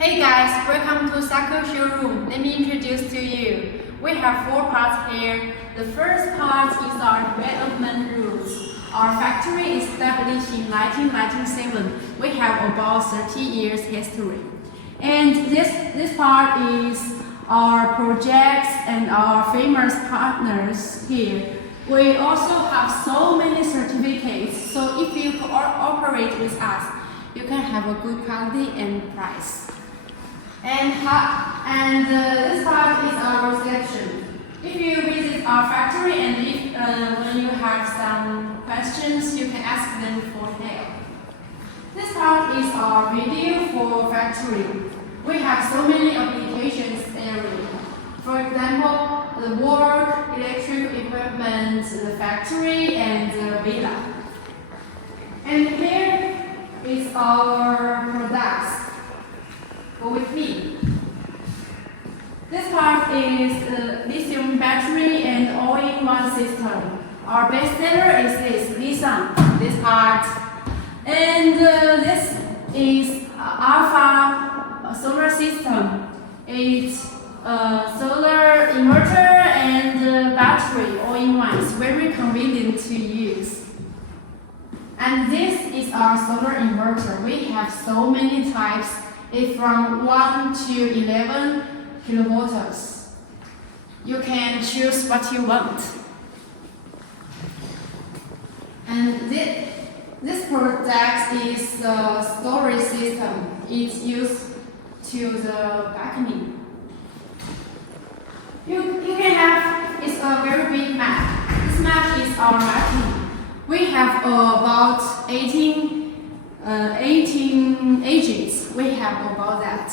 Hey guys, welcome to Sako Showroom. Let me introduce to you. We have 4 parts here. The first part is our development roots. Our factory is established in 1997. We have about 30 years history. And this part is our projects and our famous partners here. We also have so many certificates, so if you cooperate with us, you can have a good quality and price. And this part is our reception. If you visit our factory and if when you have some questions, you can ask them for help. This part is our video for factory. We have so many applications area. For example, the work, electric equipment, the factory, and the villa. And here is our products. Go with me. This part is the lithium battery and all-in-one system. Our best seller is this Lithium, this part. And this is Alpha solar system. It's solar inverter and battery all-in-one. It's very convenient to use. And this is our solar inverter. We have so many types. It's from 1 to 11 kilovolts. You can choose what you want. And this product is the storage system. It's used to the balcony. You can have, it's a very big map. This map is our mapping. We have about 18 agents. We have about that.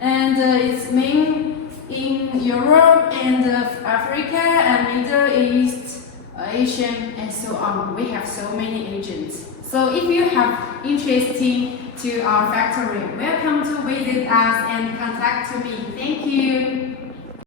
And it's main in Europe and Africa and Middle East, Asia, and so on. We have so many agents. So if you have interest to our factory, welcome to visit us and contact me. Thank you.